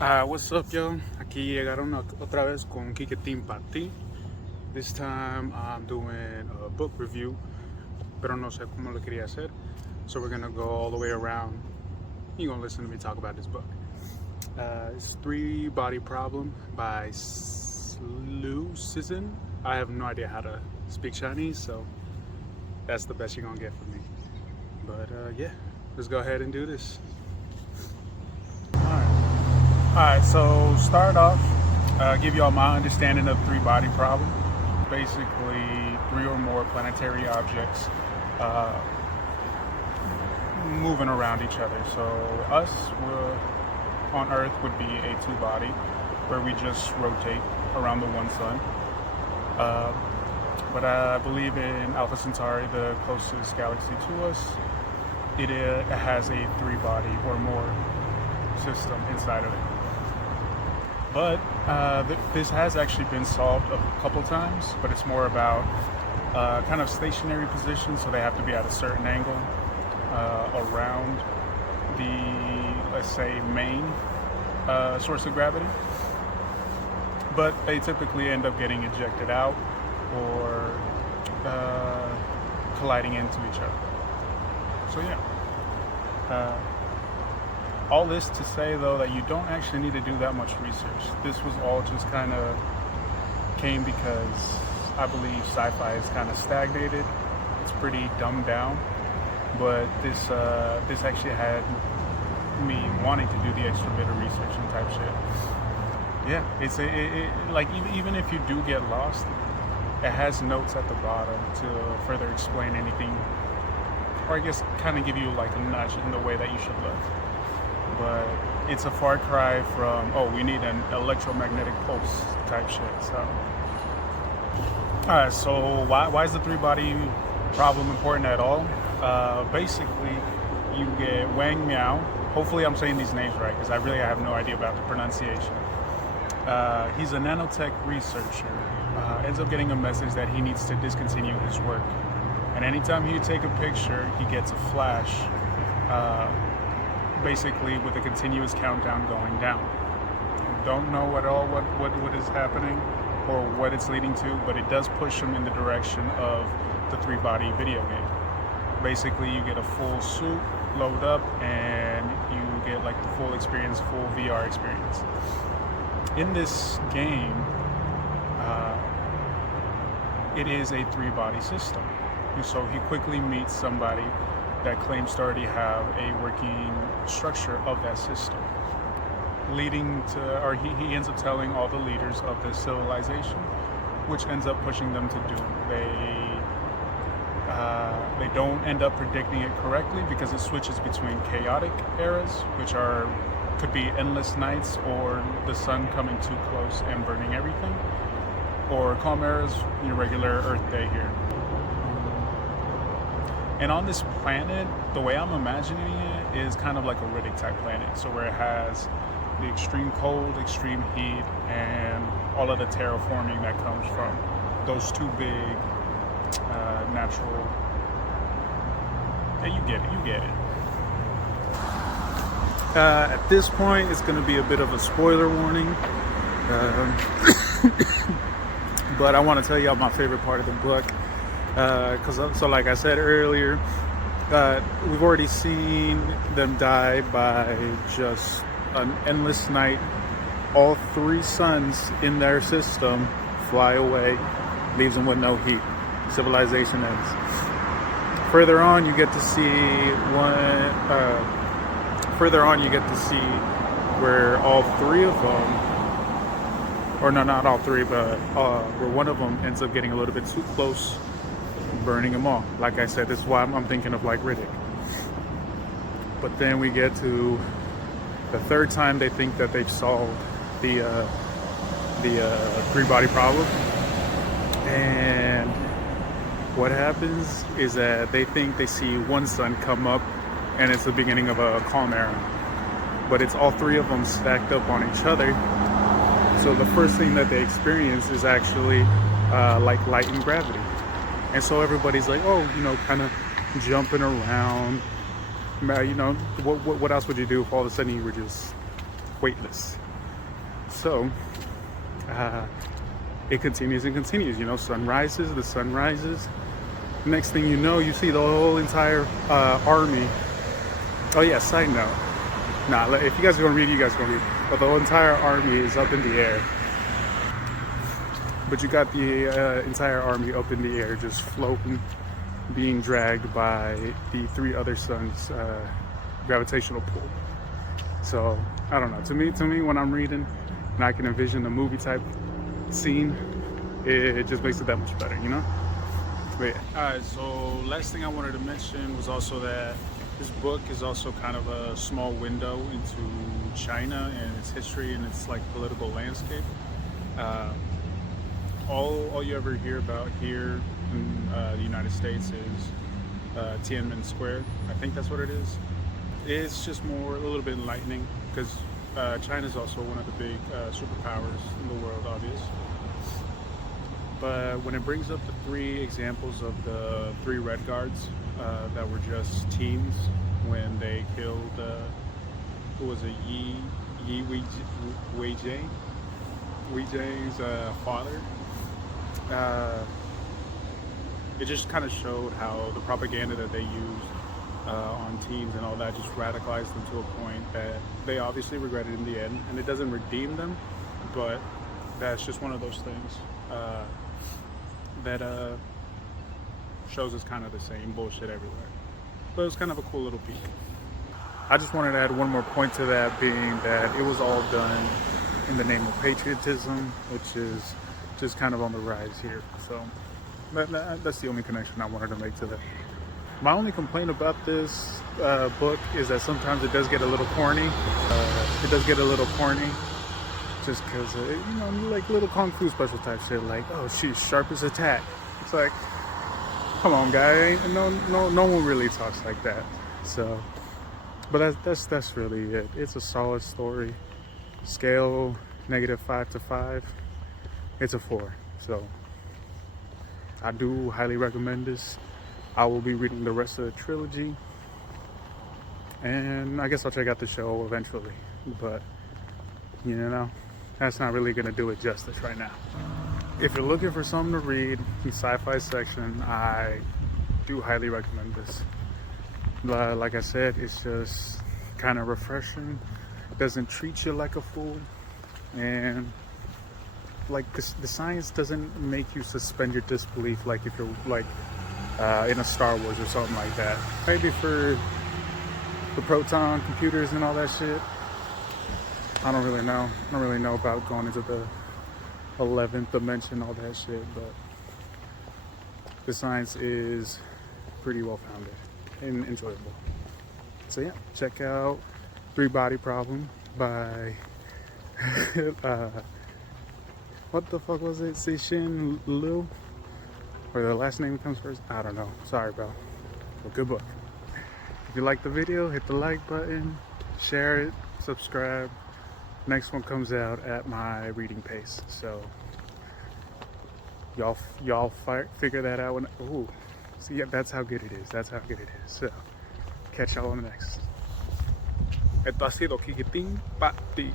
What's up, yo? Aquí llegaron otra vez con Quiquetín para ti. This time I'm doing a book review, pero no sé cómo lo quería hacer. So we're gonna go all the way around. You're gonna listen to me talk about this book. It's Three Body Problem by Lu Cizin. I have no idea how to speak Chinese, so that's the best you're gonna get from me. But yeah, let's go ahead and do this. Alright, so start off, give y'all my understanding of three body problem. Basically, three or more planetary objects moving around each other. So us on Earth would be a two body where we just rotate around the one sun. But I believe in Alpha Centauri, the closest galaxy to us, it has a three body or more system inside of it. But this has actually been solved a couple times, but it's more about kind of stationary position, so they have to be at a certain angle around the, let's say, main source of gravity. But they typically end up getting ejected out or colliding into each other. So yeah. All this to say, though, that you don't actually need to do that much research. This was all just kind of came because I believe sci-fi is kind of stagnated. It's pretty dumbed down, but this actually had me wanting to do the extra bit of research and type shit. Yeah, it's like even if you do get lost, it has notes at the bottom to further explain anything, or I guess kind of give you like a nudge in the way that you should look. But it's a far cry from, oh, we need an electromagnetic pulse type shit. So, alright, so why is the three body problem important at all? Basically, you get Wang Miao. Hopefully I'm saying these names right, because I really have no idea about the pronunciation. He's a nanotech researcher. Ends up getting a message that he needs to discontinue his work. And anytime you take a picture, he gets a flash. Basically with a continuous countdown going down. Don't know at all what is happening or what it's leading to, but it does push him in the direction of the three body video game. Basically you get a full suit, load up, and you get like the full experience, full VR experience. In this game, it is a three body system. And so he quickly meets somebody that claims to already have a working structure of that system, leading to, or he ends up telling all the leaders of the civilization, which ends up pushing them to doom. They don't end up predicting it correctly because it switches between chaotic eras, which could be endless nights or the sun coming too close and burning everything, or calm eras, your regular Earth day here. And on this planet, the way I'm imagining it is kind of like a Riddick type planet. So where it has the extreme cold, extreme heat, and all of the terraforming that comes from those two big natural, you get it. At this point, it's gonna be a bit of a spoiler warning. But I wanna tell y'all my favorite part of the book. So like I said earlier, we've already seen them die by just an endless night. All three suns in their system fly away, leaves them with no heat. Civilization ends. Further on, you get to see where all three of them, or no, not all three, but where one of them ends up getting a little bit too close, burning them all. Like I said, this is why I'm thinking of like Riddick. But then we get to the third time they think that they've solved the three body problem, and what happens is that they think they see one sun come up and it's the beginning of a calm era, but it's all three of them stacked up on each other. So the first thing that they experience is actually like light and gravity. And so everybody's like, oh, kind of jumping around. What else would you do if all of a sudden you were just weightless? So it continues and continues. You know, sun rises, the sun rises. Next thing you know, you see the whole entire army. Oh yeah, side note. Nah, if you guys are gonna read, you guys are gonna read. But the whole entire army is up in the air. But you got the entire army up in the air, just floating, being dragged by the three other suns' gravitational pull. So I don't know. To me, when I'm reading and I can envision a movie type scene, it just makes it that much better, you know? But yeah. Alright, so last thing I wanted to mention was also that this book is also kind of a small window into China and its history and its like political landscape. All you ever hear about here in the United States is Tiananmen Square. I think that's what it is. It's just more a little bit enlightening because China is also one of the big superpowers in the world, obviously. But when it brings up the three examples of the three Red Guards that were just teens when they killed, who was it, Yi Weijiang's father, it just kind of showed how the propaganda that they used on teens and all that just radicalized them to a point that they obviously regretted in the end, and it doesn't redeem them, but that's just one of those things that shows us kind of the same bullshit everywhere. But it was kind of a cool little peek. I just wanted to add one more point to that, being that it was all done in the name of patriotism, which is just kind of on the rise here. So that's the only connection I wanted to make to that. My only complaint about this book is that sometimes it does get a little corny. Just because, you know, like little kung fu special type shit, like, oh, she's sharp as attack. It's like, come on, guy. No one really talks like that. So, but that's really it. It's a solid story. Scale -5 to 5. It's a 4. So, I do highly recommend this. I will be reading the rest of the trilogy, and I guess I'll check out the show eventually. But you know, that's not really gonna do it justice right now. If you're looking for something to read in the sci-fi section, I do highly recommend this. Like I said, it's just kind of refreshing. Doesn't treat you like a fool, and like the science doesn't make you suspend your disbelief like if you're like in a Star Wars or something like that. Maybe for the proton computers and all that shit. I don't really know about going into the 11th dimension, all that shit, but the science is pretty well founded and enjoyable. So yeah, check out Three Body Problem by what the fuck was it? Cixin Liu? Or the last name comes first? I don't know. Sorry, bro. But good book. If you like the video, hit the like button, share it, subscribe. Next one comes out at my reading pace. So y'all figure that out when. Ooh, see, yeah, that's how good it is. That's how good it is. So catch y'all on the next. Esto ha sido Kikitín Pati.